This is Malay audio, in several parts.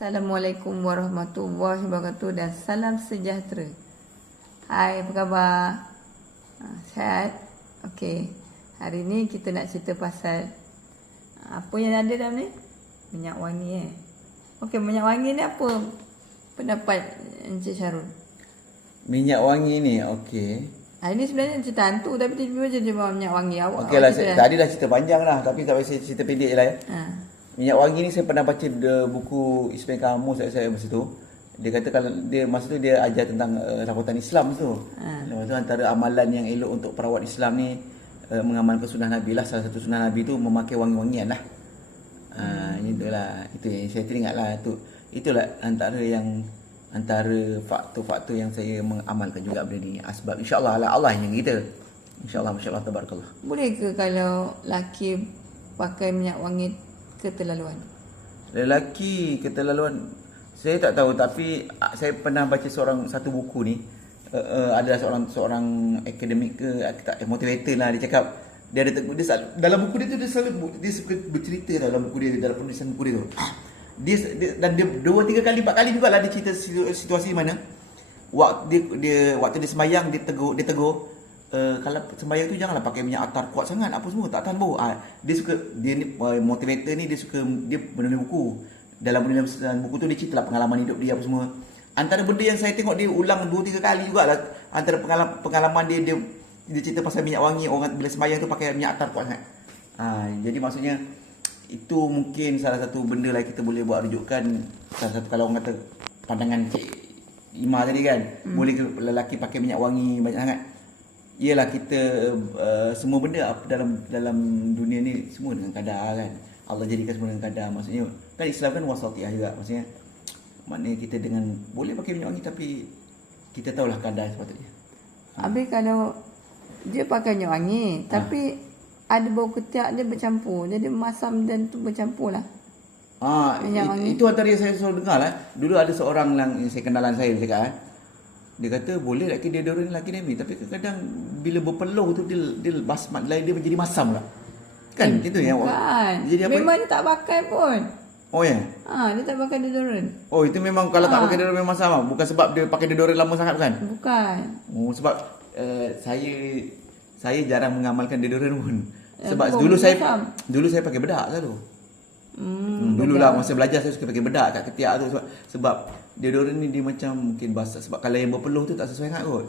Assalamualaikum warahmatullahi wabarakatuh dan salam sejahtera. Hai, apa khabar? Sihat? Okey. Hari ni kita nak cerita pasal apa yang ada dalam ni? Minyak wangi Okey, minyak wangi ni apa pendapat Encik Syarul? Minyak wangi ni, okey. Ini sebenarnya cerita hantu tapi tiba-tiba je dia bawa minyak wangi. Okey lah, tadi dah cerita panjang lah. Tapi tak payah cerita pendek je lah ya. Minyak wangi ni saya pernah baca buku Ismail Kamus saya masa tu. Dia kata kalau dia masa tu dia ajar tentang rawatan Islam tu. Lepas tu antara amalan yang elok untuk perawat Islam ni mengamalkan sunnah Nabi lah. Salah satu sunnah Nabi tu memakai wangi-wangian lah. Itulah, itu yang saya teringat lah tu. Itulah antara faktor-faktor yang saya mengamalkan juga benda ni. Sebab insya-Allah Allah yang kita. Insya-Allah masya-Allah tabarakallah. Boleh ke kalau laki pakai minyak wangi keterlaluan? Lelaki keterlaluan saya tak tahu, tapi saya pernah baca satu buku ni, adalah seorang akademik ke motivator lah. Dia cakap dia dalam buku dia tu dia suka bercerita dalam buku dia, dalam penulisan buku dia tu. Dia 2, 3 kali 4 kali jugalah dia cerita situasi mana waktu dia sembahyang dia tegur kalau sembahyang tu janganlah pakai minyak atar kuat sangat apa semua, tak tahan bau. Dia ni motivator ni, dia menulis buku. Dalam penulisan buku tu dia ceritalah pengalaman hidup dia apa semua. Antara benda yang saya tengok dia ulang 2-3 kali jugalah, antara pengalaman dia cerita pasal minyak wangi, orang bila sembahyang tu pakai minyak atar kuat sangat. Jadi maksudnya itu mungkin salah satu benda lah kita boleh buat rujukan. Salah satu kalau orang kata pandangan Cik Ima tadi kan, boleh ke lelaki pakai minyak wangi banyak sangat? Ialah kita semua benda dalam dunia ni semua dengan kadar kan. Allah jadikan semua dengan kadar. Maksudnya kan Islam kan wasatiyah juga. Maksudnya maknanya kita dengan boleh pakai minyak wangi tapi kita tahulah kadar sepatutnya. Habis kalau dia pakai minyak wangi tapi ada bau ketiak dia bercampur, jadi masam dan tu bercampur lah. Itu antara yang saya selalu dengar lah. Dulu ada seorang yang saya kenalan saya, dia cakap dia kata boleh lagi deodoran lagi ni, tapi kadang-kadang bila berpeluh tu dia basmat lain dia menjadi masam lah. Kan itu yang jadi apa? Memang dia tak pakai pun. Oh ya. Dia tak pakai deodoran. Oh, itu memang kalau tak pakai deodoran memang masam lah. Bukan sebab dia pakai deodoran lama sangat bukan? Bukan. Oh, sebab saya jarang mengamalkan deodoran pun. Sebab dulu saya pakai bedak selalu. Dululah masa belajar saya suka pakai bedak kat ketiak tu sebab deodoran ni dia macam mungkin basah, sebab kalau yang berpeluh tu tak sesuai sangat kot.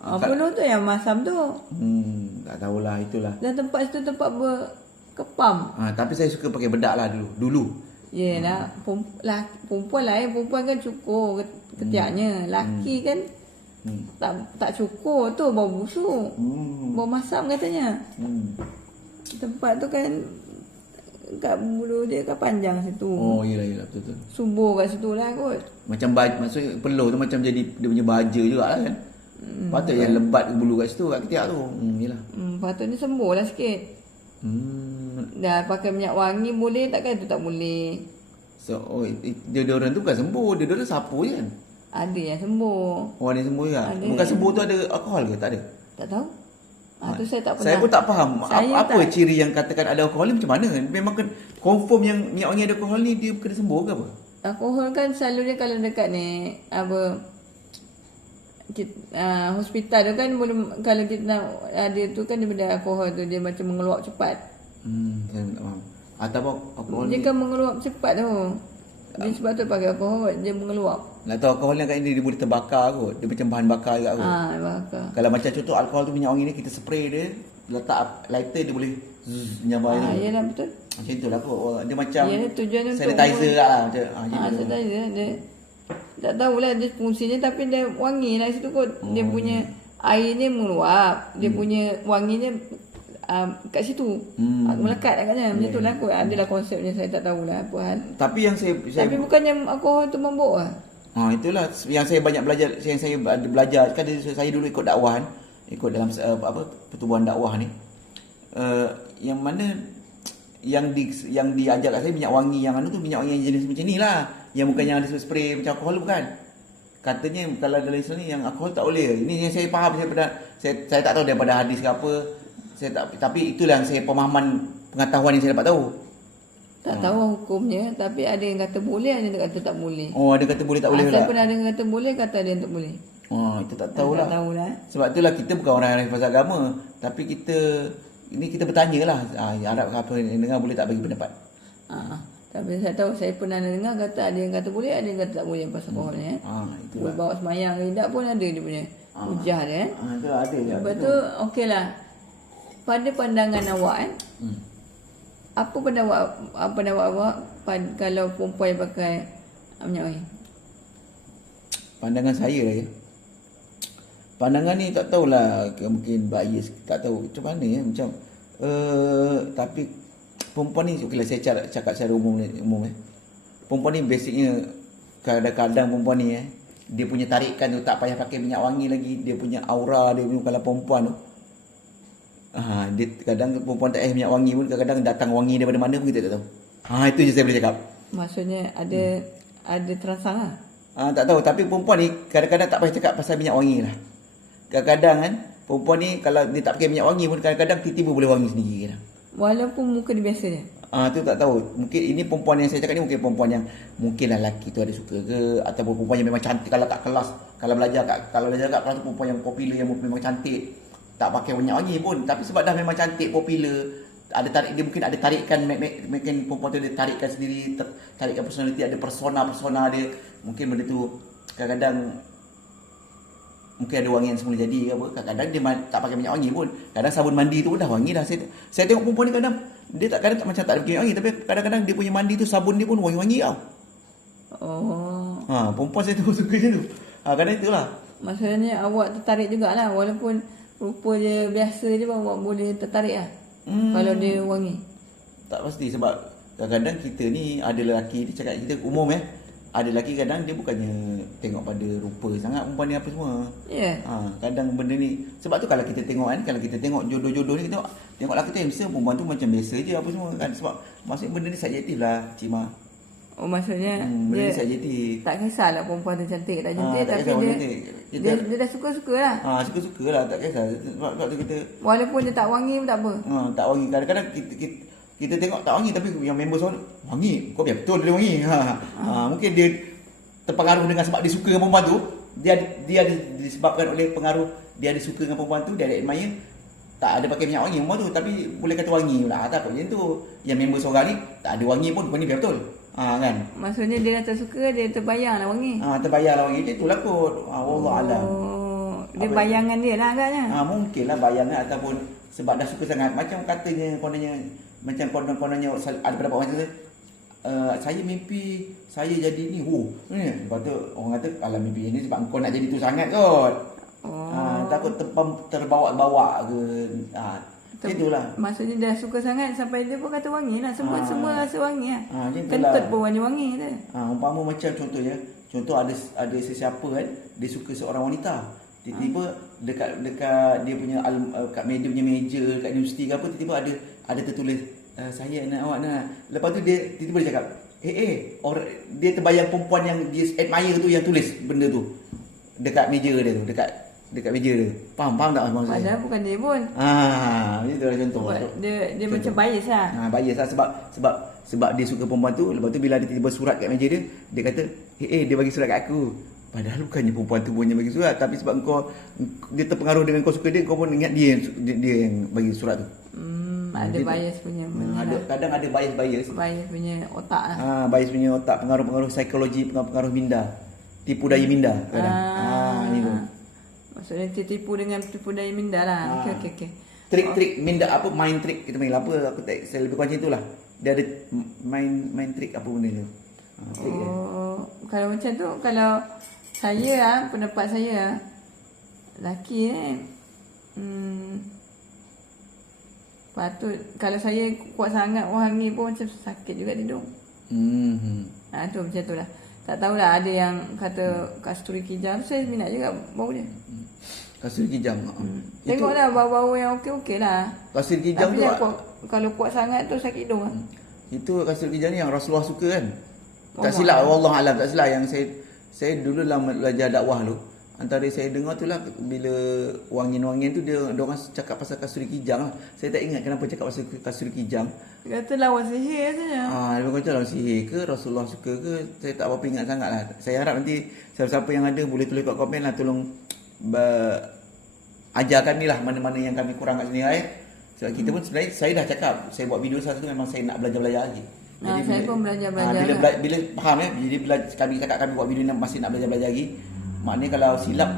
Peluh tu yang masam tu. Tak tahulah, itulah. Dan tempat situ tempat berkepam. Tapi saya suka pakai bedak lah dulu. Yelah, perempuan lain, perempuan kan cukur ketiaknya. Laki kan tak cukur tu, bau busuk. Bau masam katanya. Tempat tu kan kat bulu dia kan panjang situ. Oh iyalah betul. Subur kat situ lah kot. Macam maksudnya peluh tu macam jadi dia punya baja juga lah kan. Patutnya lebat bulu kat situ kat ketiak tu. Iyalah. Patutnya sembuh lah sikit. Dah pakai minyak wangi boleh takkan tu tak boleh. So deodoran tu bukan sembuh, deodoran sapu je kan. Ada yang sembuh. Oh ada yang sembuh juga. Bukan sembuh tu ada alkohol ke? Tak ada. Tak tahu. Tu saya tak pernah. Saya pun tak faham apa ciri yang katakan ada alkohol ni macam mana. Memang kan confirm yang minyak wangi ada alkohol ni dia kena sembuh ke apa? Alkohol kan selalunya kalau dekat ni hospital tu kan kalau kita nak ada tu kan dia benda alkohol tu dia macam mengeluap cepat. Saya tak faham. Atau alkohol dia kan mengeluap cepat tu. Dia sebab tu pakai alkohol, dia mengeluap. Nak tahu alkohol ni kat ini dia boleh terbakar kot. Dia macam bahan bakar juga kot. Bakar. Kalau macam contoh alkohol tu minyak wangi ni kita spray dia, letak lighter dia boleh nyambar dia. Yalah betul. Macam itulah kot. Dia macam tujuan sanitizer lah macam sanitizer dia. Tak tahulah dia fungsinya tapi dia wangi lah situ kot. Dia punya air ni mengeluap, dia punya wanginya kat situ. Melekat agaknya. Macam tu lah kot. Adalah konsepnya, saya tak tahulah apa hal. Tapi yang saya tapi bukannya alkohol tu mabuk lah. Itulah yang saya banyak belajar, yang saya belajar kan saya dulu ikut dakwah kan. Ikut dalam pertubuhan dakwah ni. Yang mana yang diajar kat saya minyak wangi yang tu minyak wangi yang jenis macam ni lah. Yang bukan yang ada spray macam alkohol bukan. Katanya kalau dalam Islam ni yang alkohol tak boleh. Ini yang saya faham, saya tak tahu daripada hadis ke apa. Tapi itulah yang saya pemahaman pengetahuan yang saya dapat tahu. Tak tahu hukumnya, tapi ada yang kata boleh, ada yang kata tak boleh. Oh, ada kata boleh tak boleh Saya pula. pernah ada yang kata boleh, kata ada yang tak boleh. Oh, itu tak tahulah. Tak tahulah. Sebab itulah kita bukan orang yang pasal agama, tapi kita bertanya lah. Harap apa yang dengar boleh tak bagi pendapat. Tapi saya tahu, saya pernah dengar kata ada yang kata boleh, ada yang kata tak boleh pasal pohon ni. Itulah. Boleh bawa semayang ke tidak pun ada dia punya hujah dia. Itu ada je. Lepas tu, okeylah. Pada pandangan awak apa pendapat awak kalau perempuan yang pakai minyak wangi? Pandangan saya lah ya. Pandangan ni tak tahulah, mungkin bias, tak tahu macam mana ya, macam tapi perempuan ni, okeylah saya cakap secara umum perempuan ni basicnya, kadang-kadang perempuan ni dia punya tarikan tu tak payah pakai minyak wangi lagi, dia punya aura dia punya, kalau perempuan tu dia kadang perempuan tak minyak wangi pun kadang-kadang datang wangi daripada mana pun kita tak tahu. Itu je saya boleh cakap. Maksudnya ada terangsang lah. Tak tahu, tapi perempuan ni kadang-kadang tak payah cakap pasal minyak wangi lah. Kadang-kadang kan perempuan ni kalau dia tak pakai minyak wangi pun kadang-kadang tiba-tiba boleh wangi sendiri kadang. Walaupun muka dia biasa je. Tu tak tahu. Mungkin ini perempuan yang saya cakap ni mungkin perempuan yang mungkinlah lelaki tu ada suka ke, ataupun perempuan yang memang cantik kalau kat kelas, kalau belajar kat kelas tu perempuan yang popular yang memang cantik, tak pakai minyak wangi pun, tapi sebab dah memang cantik, popular, ada tarik, dia mungkin ada tarikan, mungkin perempuan tu ada tarikan sendiri, tarikan personality, ada persona dia, mungkin benda tu kadang-kadang mungkin ada wangi yang semula jadi ke apa. Kadang-kadang dia tak pakai minyak wangi pun, kadang sabun mandi tu pun dah wangi dah. Saya tengok perempuan ni kadang dia kadang tak macam tak ada pakai minyak wangi, tapi kadang-kadang dia punya mandi tu sabun dia pun wangi-wangi tau. Perempuan saya tu suka macam tu. Kadang itulah. Maksudnya awak tertarik jugalah, walaupun rupa dia biasa je, awak boleh tertarik lah. Kalau dia wangi. Tak pasti, sebab kadang-kadang kita ni ada lelaki, dia cakap kita umum ada lelaki kadang dia bukannya tengok pada rupa sangat perempuan ni apa semua. Kadang benda ni, sebab tu kalau kita tengok kalau kita tengok jodoh-jodoh ni, kita tengok lelaki tu mesti perempuan tu macam biasa je apa semua kan, sebab maksudnya benda ni subjektif lah Cik Ma. Maksudnya benda dia ni subjektif. tak kisahlah perempuan tu cantik tak cantik, tak tapi dia dah suka-suka lah. Suka-suka lah, tak kisah. Sebab tu kita, walaupun dia tak wangi pun tak apa. Tak wangi. Kadang-kadang kita tengok tak wangi, tapi yang member seorang wangi, kau biar betul dia wangi. Mungkin dia terpengaruh dengan sebab dia suka dengan perempuan tu, dia ada disebabkan oleh pengaruh, dia ada suka dengan perempuan tu, dia ada admire, tak ada pakai minyak wangi perempuan tu, tapi boleh kata wangi pula. Tak apa macam tu. Yang member seorang ni tak ada wangi pun, ni biar betul. Kan. Maksudnya dia dah suka, dia terbayang lah wangi. Terbayang lah wangi. Macam itulah kot. Wallah alam. Dia bayangan dia lah agaknya. Mungkinlah bayangan, ataupun sebab dah suka sangat. Macam katanya macam kononnya ada pendapat macam tu. Saya mimpi saya jadi ni. Lepas tu orang kata alam mimpi ni sebab kau nak jadi tu sangat kot. Takut terbawa-bawa ke. Itulah. Maksudnya dia suka sangat sampai dia pun kata wangi lah. Semua rasa wangi lah. Kentut pun wangi tu. Umpama macam contoh ada sesiapa kan, dia suka seorang wanita. Tiba-tiba dekat dia punya kat meja punya meja dekat universiti ke apa, tiba-tiba ada tertulis saya nak awak nak. Lepas tu dia tiba-tiba dia cakap orang dia terbayang perempuan yang dia admire tu yang tulis benda tu dekat meja dia tu, dekat meja dia. Faham tak maksud saya? Padahal bukan dia pun. Itu lah contoh. Dia macam bias lah. Bias lah sebab dia suka perempuan tu. Lepas tu bila dia tiba surat kat meja dia kata dia bagi surat kat aku. Padahal bukannya perempuan tu punya bagi surat, tapi sebab dia terpengaruh dengan kau suka dia, kau pun ingat dia yang bagi surat tu. Ada bias punya. Kadang ada bias punya otak lah. Bias punya otak, pengaruh psikologi, pengaruh minda, tipu daya minda kadang. Itu. Maksudnya tipu dengan tipu daya minda lah. Okey. Trik-trik minda apa, mind trick kita panggil apa, saya lebih kurang macam itulah. Dia ada mind trick apa benda tu. Kalau macam tu, kalau saya pendapat saya lelaki patut, kalau saya kuat sangat wangi pun macam sakit juga di hidung. Tu macam tu lah. Tak tahulah, ada yang kata kasturi kijang, saya minat juga bau dia. Kasturi kijang. Tengoklah bau-bau yang okey lah. Kasturi kijang tu kalau kuat sangat tu sakit hidung lah. Itu kasturi kijang ni yang Rasulullah suka kan. Tak silap, wallah alam tak silap, yang saya dulu dalam belajar dakwah tu, Antara saya dengar tu lah, bila wangian-wangian tu dia orang cakap pasal kasturi kijang lah. Saya tak ingat kenapa cakap pasal kasturi kijang. Kata lawan sihir katanya. Dia kata lawan sihir ke, Rasulullah suka ke, saya tak apa ingat sangat lah. Saya harap nanti siapa-siapa yang ada boleh tulis kat komen lah, tolong ajarkan ni lah mana-mana yang kami kurang kat sini lah. Sebab kita pun sebenarnya, saya dah cakap, saya buat video satu memang saya nak belajar-belajar lagi. Jadi Saya pun belajar-belajar. bila faham jadi bila kami cakap kami buat video ni masih nak belajar-belajar lagi. Maknanya kalau silap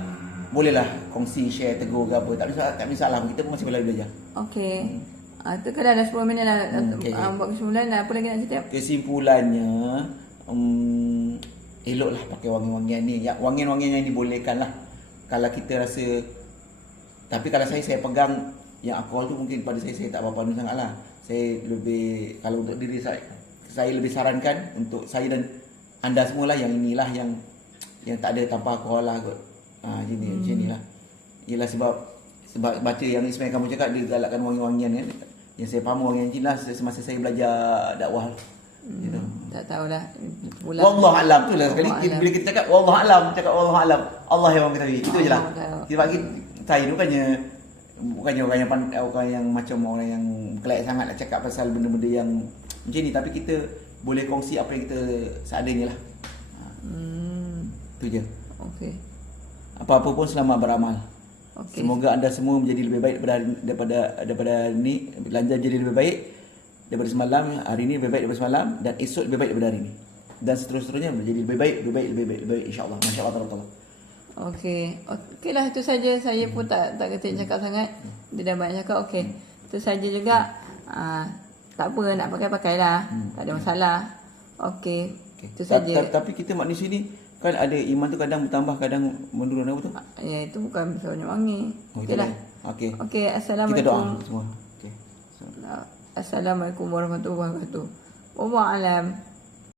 bolehlah kongsi, share, tegur ke apa. Tak masalah, kita pun masih belajar. Okey. Itu kan dah 10 minit lah. Okay. Buat kesimpulan lah. Apa lagi nak cerita? Kesimpulannya, eloklah pakai wangian-wangian ni. Ya, wangian-wangian yang dibolehkan lah. Kalau kita rasa, tapi kalau saya pegang yang alkohol tu mungkin pada saya tak apa-apa sangat lah. Saya lebih, kalau untuk diri saya lebih sarankan untuk saya dan anda semua lah yang inilah yang tak ada tanpa alkohol lah kot. Macam ni lah. Ialah sebab baca yang Ismail kamu cakap, dia galakkan wangi-wangian kan. Yang saya faham wangian ni lah semasa saya belajar dakwah. Gitu. Tak tahulah. Wallah alam tu lah sekali bila kita cakap wallah alam, Allah yang mengetahui. Itu je lah. Sebab saya bukannya orang yang macam orang yang kelak sangat nak cakap pasal benda-benda yang macam ni, tapi kita boleh kongsi apa yang kita seadanya lah. Itu je. Okey. Apa-apa pun selamat beramal. Okay. Semoga anda semua menjadi lebih baik daripada ni, belanja jadi lebih baik daripada semalam, hari ini lebih baik daripada semalam, dan esok lebih baik daripada hari ini, dan seterusnya menjadi lebih baik insya-Allah. Masya-Allah taala. Okey lah, itu saja. Saya pun tak ketik cakap sangat. Dia dah banyak cakap. Okey. Itu saja juga. Tak apa, nak pakailah. Tak ada masalah. Okey. Itu saja. Tapi kita manusia ni kan ada iman tu kadang bertambah, kadang menurun, apa tu? Ya, itu bukan soalnya wangi. Okeylah. Okey, assalamualaikum. Kita doa semua. Okey. Assalamualaikum warahmatullahi wabarakatuh. Wallahu alam.